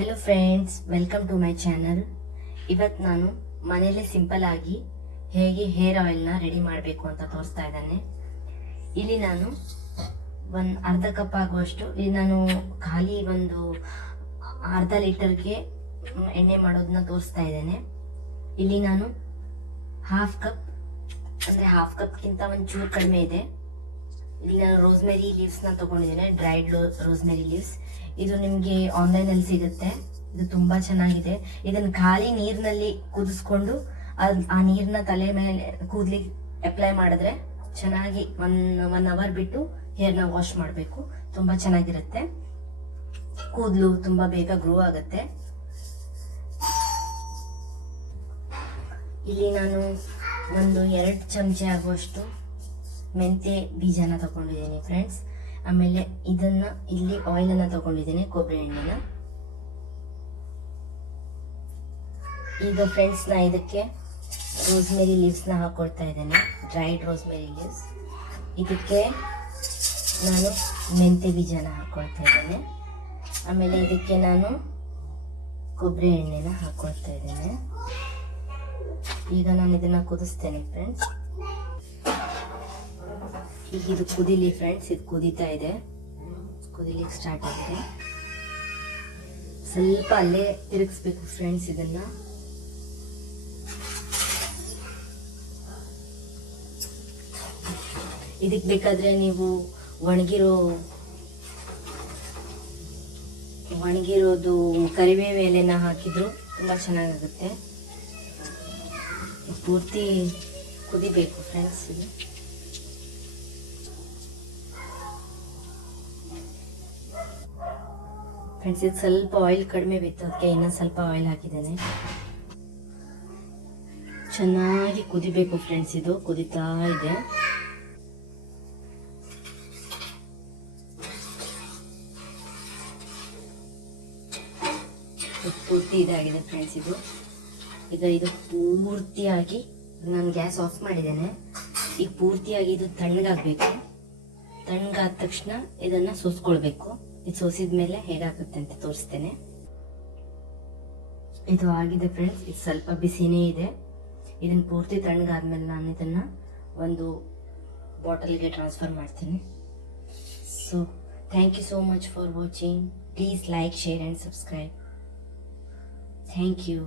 Hello friends, welcome to my channel. ಇವತ್ತು ನಾನು ಮನೆಯಲ್ಲೇ ಸಿಂಪಲ್ ಆಗಿ ಹೇಗೆ ಹೇರ್ ಆಯಿಲ್ನ ರೆಡಿ ಮಾಡಬೇಕು ಅಂತ ತೋರಿಸ್ತಾ ಇದ್ದಾನೆ. ಇಲ್ಲಿ ನಾನು ಒಂದು ಅರ್ಧ ಕಪ್ ಆಗುವಷ್ಟು, ಇಲ್ಲಿ ನಾನು ಖಾಲಿ ಒಂದು ಅರ್ಧ ಲೀಟರ್ಗೆ ಎಣ್ಣೆ ಮಾಡೋದನ್ನ ತೋರಿಸ್ತಾ ಇದ್ದೇನೆ. ಇಲ್ಲಿ ನಾನು ಹಾಫ್ ಕಪ್ಗಿಂತ ಒಂದು ಚೂರು ಕಡಿಮೆ ಇದೆ. ಇಲ್ಲಿ ನಾನು ರೋಸ್ಮೆರಿ ಲೀವ್ಸ್ನ ತೊಗೊಂಡಿದ್ದೇನೆ, ಡ್ರೈಡ್ ರೋಸ್ಮೆರಿ ಲೀವ್ಸ್. ಇದು ನಿಮಗೆ ಆನ್ಲೈನಲ್ಲಿ ಸಿಗುತ್ತೆ. ಇದು ತುಂಬ ಚೆನ್ನಾಗಿದೆ. ಇದನ್ನು ಖಾಲಿ ನೀರಿನಲ್ಲಿ ಕುದಿಸ್ಕೊಂಡು ಆ ನೀರನ್ನ ತಲೆ ಮೇಲೆ ಕೂದಲಿಗೆ ಅಪ್ಲೈ ಮಾಡಿದ್ರೆ ಚೆನ್ನಾಗಿ ಒನ್ ಅವರ್ ಬಿಟ್ಟು ಹೇರ್ನ ವಾಶ್ ಮಾಡಬೇಕು. ತುಂಬ ಚೆನ್ನಾಗಿರುತ್ತೆ. ಕೂದಲು ತುಂಬ ಬೇಗ ಗ್ರೋ ಆಗುತ್ತೆ. ಇಲ್ಲಿ ನಾನು ಒಂದು 2 ಚಮಚೆ ಆಗುವಷ್ಟು ಮೆಂತ್ಯ ಬೀಜನ ತಗೊಂಡಿದ್ದೀನಿ ಫ್ರೆಂಡ್ಸ್. ಆಮೇಲೆ ಇಲ್ಲಿ ಆಯಿಲನ್ನು ತಗೊಂಡಿದ್ದೀನಿ, ಕೊಬ್ಬರಿ ಎಣ್ಣೆನ. ಈಗ ಫ್ರೆಂಡ್ಸ್ ನಾ ಇದಕ್ಕೆ ರೋಸ್ಮೆರಿ ಲೀವ್ಸ್ನ ಹಾಕೊಳ್ತಾ ಇದ್ದೇನೆ, ಡ್ರೈಡ್ ರೋಸ್ಮೆರಿ ಲೀವ್ಸ್. ಇದಕ್ಕೆ ನಾನು ಮೆಂತ್ಯ ಬೀಜನ ಹಾಕೊಳ್ತಾ ಇದ್ದೇನೆ. ಆಮೇಲೆ ಇದಕ್ಕೆ ನಾನು ಕೊಬ್ಬರಿ ಎಣ್ಣೆನ ಹಾಕೊಳ್ತಾ ಇದ್ದೇನೆ. ಈಗ ನಾನು ಇದನ್ನು ಕುದಿಸ್ತೇನೆ ಫ್ರೆಂಡ್ಸ್. ಈಗ ಇದು ಕುದಿಲಿ ಫ್ರೆಂಡ್ಸ್. ಇದು ಕುದೀತಾ ಇದೆ, ಕುದಿಲಿಕ್ಕೆ ಸ್ಟಾರ್ಟ್ ಆಗಿದೆ. ಸ್ವಲ್ಪ ಅಲ್ಲೇ ತಿರುಗಿಸ್ಬೇಕು ಫ್ರೆಂಡ್ಸ್ ಇದನ್ನ. ಇದಕ್ಕೆ ಬೇಕಾದ್ರೆ ನೀವು ಒಣಗಿರೋದು ಕರಿಬೇವು ಎಲೆನ ಹಾಕಿದ್ರು ತುಂಬ ಚೆನ್ನಾಗಾಗುತ್ತೆ. ಪೂರ್ತಿ ಕುದಿಬೇಕು ಫ್ರೆಂಡ್ಸ್. ಇದು ಫ್ರೆಂಡ್ಸ್, ಇದು ಸ್ವಲ್ಪ ಆಯಿಲ್ ಕಡಿಮೆ ಬಿತ್ತು, ಅದಕ್ಕೆ ಇನ್ನೂ ಸ್ವಲ್ಪ ಆಯಿಲ್ ಹಾಕಿದ್ದೇನೆ. ಚೆನ್ನಾಗಿ ಕುದಿಬೇಕು ಫ್ರೆಂಡ್ಸ್. ಇದು ಕುದಿತಾ ಇದೆ. ಪೂರ್ತಿ ಇದಾಗಿದೆ ಫ್ರೆಂಡ್ಸ್. ಈಗ ಇದು ಪೂರ್ತಿಯಾಗಿ ನಾನು ಗ್ಯಾಸ್ ಆಫ್ ಮಾಡಿದ್ದೇನೆ. ಈಗ ಪೂರ್ತಿಯಾಗಿ ಇದು ತಣ್ಣಗಾಗಬೇಕು. ತಣ್ಣಗಾದ ತಕ್ಷಣ ಇದನ್ನು ಸೋಸ್ಕೊಳ್ಬೇಕು. ಇದು ಸೋಸಿದ ಮೇಲೆ ಹೇಗಾಗುತ್ತೆ ಅಂತ ತೋರಿಸ್ತೇನೆ. ಇದು ಆಗಿದೆ ಫ್ರೆಂಡ್ಸ್. ಇದು ಸ್ವಲ್ಪ ಬಿಸಿನೇ ಇದೆ. ಇದನ್ನು ಪೂರ್ತಿ ತಣ್ಣಗಾದ್ಮೇಲೆ ನಾನು ಇದನ್ನು ಒಂದು ಬಾಟಲ್ಗೆ ಟ್ರಾನ್ಸ್ಫರ್ ಮಾಡ್ತೀನಿ. So thank you so much for watching. Please like, share and subscribe. Thank you.